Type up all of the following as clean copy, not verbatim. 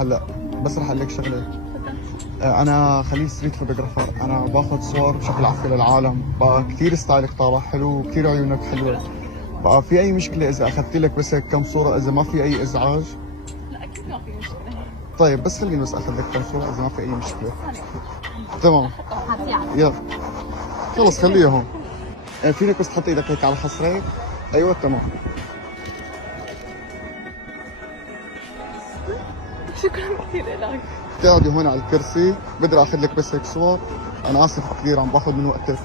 هلا بس رح اقول لك شغله. انا خليل ستريت فوتوغرافر، انا باخذ صور بشكل عفوي للعالم، بقى كثير ستايلك طالع حلو وكثير عيونك حلوه. بقى في اي مشكله اذا اخذت لك بس هيك كم صوره اذا ما في اي ازعاج؟ لا اكيد ما في مشكله. طيب بس خليني بس اخذ لك كم صوره اذا ما في اي مشكله. تمام يلا خلص خليها هون. فينك بس تحط ايدك هيك على خصريك. ايوه تمام. شكرا كثير لك. تقعدي هون على الكرسي، بقدر اخذ لك بس هيك صور. انا اسف كثير عم باخذ من وقتك.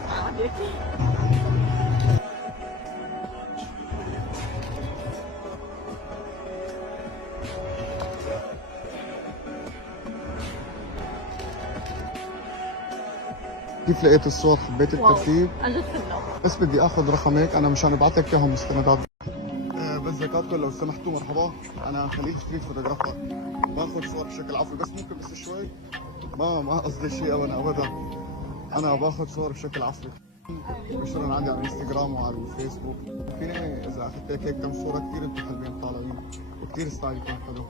كيف لقيت الصور؟ حبيت الترتيب؟ عن جد حلو. بس بدي اخذ رقمك انا مشان ابعث لك اياهم مستندات. بس زكاتكم لو سمحتوا مرحبا، انا خليل ستريت فوتوغرافر، باخذ صور بشكل عفوي بس ممكن بس شوي. ما قصدي شيء ابدا. انا باخذ صور بشكل عفوي بنشرهم عندي على الانستغرام وعلى الفيسبوك. فيني اذا اخذت لك هيك كم صوره كثير انتم حلوين طالعين وكثير ستايلكم حلو.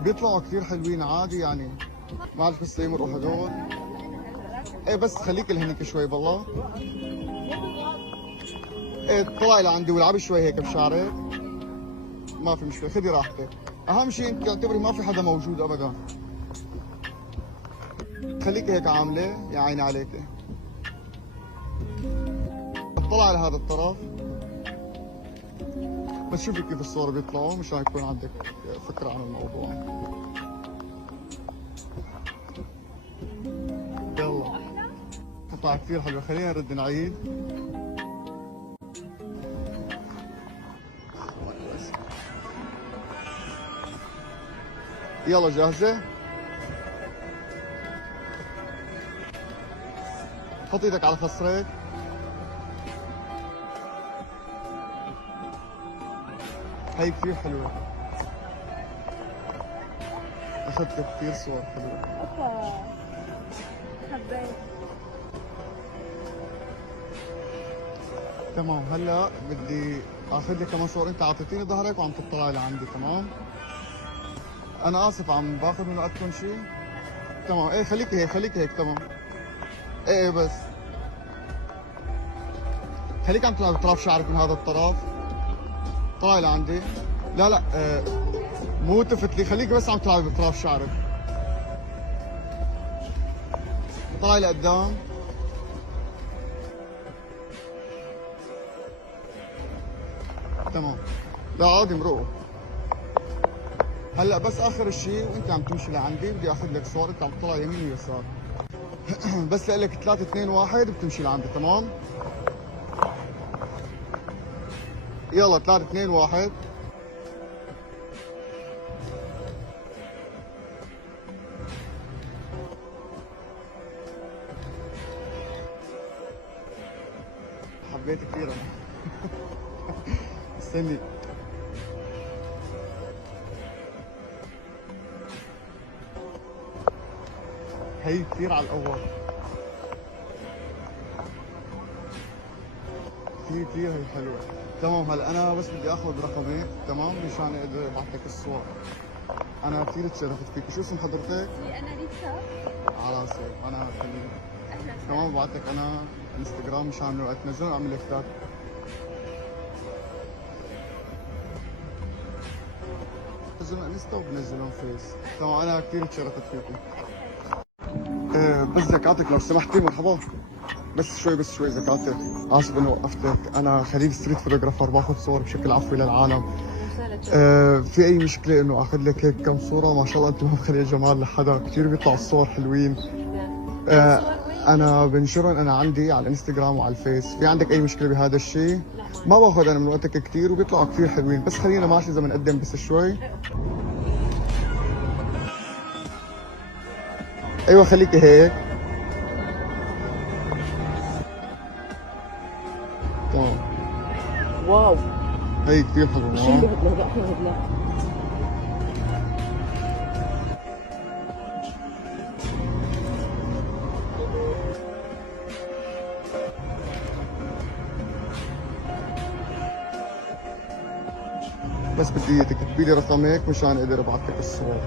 بيطلعوا كثير حلوين عادي يعني. ما بعرف بس يمرقوا هدول. ايه بس خليك لهنيك شوي بالله. ايه طلعي لعندي والعبي شوي هيك بشعرك. ما في مشكله، خذي راحتك. اهم شيء انت اعتبري ما في حدا موجود ابدا. خليكي هيك عامله يا عيني عليكي. طلعي لهذا الطرف. بس شوفي كيف الصور بيطلعوا مشان يكون عندك فكره عن الموضوع. يلا قطعة كثير حلوة، خلينا نرد نعيد. يلا جاهزة؟ حط ايدك على خصرك. هي كثير حلوة. اخذت لك كثير صور حلوة. اوبا حبيت. تمام هلا بدي اخذ لك كمان صور. انت اعطيتيني ظهرك وعم تطلعي لعندي. تمام؟ انا اسف عم باخذ من وقتكم شيء. تمام ايه خليكي هيك خليكي هيك. تمام ايه بس خليك عم تطلع بطرف شعرك من هذا الطرف. طلعي لعندي. لا لا مو تفتلي، خليك بس عم تلعبي بطرف شعرك. طلعي لقدام. تمام لا عادي مرقوا. هلا بس اخر شيء وانت عم تمشي لعندي بدي اخذ لك صور. انت عم تطلع يمين ويسار. بس لك 3 2 1 بتمشي لعندي. تمام يلا 3 2 1. حبيت كثير انا. استني. هي كثير على الاول. كثير هي حلوه. تمام هلا انا بس بدي اخذ رقمك. تمام مشان اقدر ابعث لك الصور. انا كثير تشرفت فيك. شو اسم حضرتك؟ انا ريتا. على راسي. انا خليل. اهلا وسهلا. تمام ببعث لك انا انستغرام مشان وقت تنزلهم اعمل لك تاج. بنزلهم انستا وبنزلهم فيس. تمام انا كثير تشرفت فيكي. بس زكاتك لو سمحتي مرحبا. بس شوي زكاتك. اسف انه وقفتك. انا خليل ستريت فوتوغرافر، باخذ صور بشكل عفوي للعالم. في اي مشكله انه اخذ لك هيك كم صوره؟ ما شاء الله انت ما مخليه جمال لحدا، كثير بيطلعوا الصور حلوين. انا بنشرهم انا عندي على الانستغرام وعلى الفيس. في عندك اي مشكله بهذا الشيء؟ ما باخذ انا من وقتك كثير وبيطلعوا كثير حلوين. بس خلينا ماشي اذا بنقدم بس شوي. ايوه خليكي هيك. تمام واو هي كثير حلوه. شو اللي بدنا احنا بدنا. بس بدي تكتبي لي رقمك مشان اقدر ابعث لك الصور.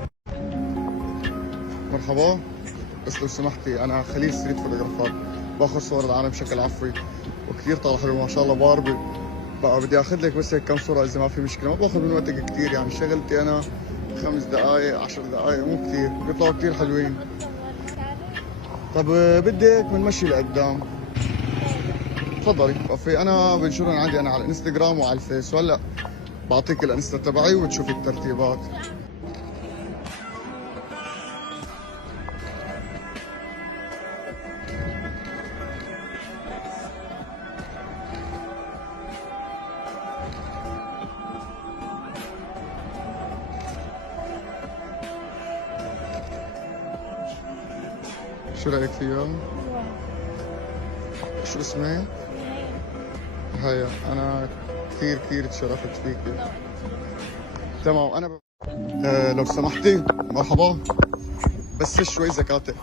مرحبا، بس لو سمحتي انا خليل ستريت فوتوغرافر، باخذ صور العالم بشكل عفوي وكثير طالع حلو ما شاء الله باربي. بقى بدي اخذ لك بس هيك كم صوره اذا ما في مشكله، ما باخذ من وقتك كثير، يعني شغلتي انا 5 دقائق 10 دقائق مو كثير، بيطلعوا كثير حلوين. طب بدك بنمشي لقدام. تفضلي وقفي، انا بنشرهم عندي انا على الانستغرام وعلى الفيس، وهلا بعطيك الانستا تبعي وتشوفي الترتيبات. شو رايك فيها؟ شو اسمك؟ هيا انا كثير تشرفت فيكي. تمام انا لو سمحتي مرحبا، بس شوي زكاتك،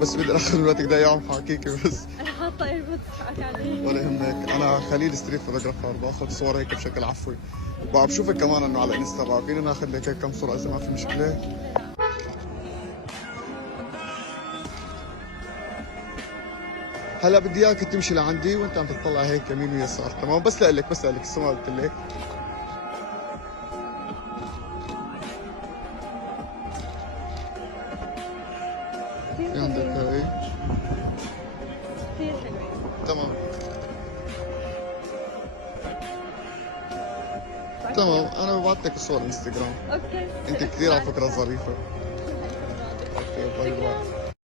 بس بدي اخذ من وقتك دقيقة عم حاكيكي بس. انا حاطه ايربودز عليه. ولا يهمك، انا خليل ستريت فوتوغرافر، باخذ صور هيك بشكل عفوي. بقى بشوفك كمان انه على انستا، بقى فينا ناخذ لك هيك كم صورة اذا ما في مشكلة. هلا بدي اياك تمشي لعندي وانت عم تطلع هيك يمين ويسار، تمام؟ بس لك السما قلت لك. في عندك هاي. كثير حلوين. تمام تمام، انا ببعث لك الصور انستغرام. اوكي. انت كثير على فكره ظريفه.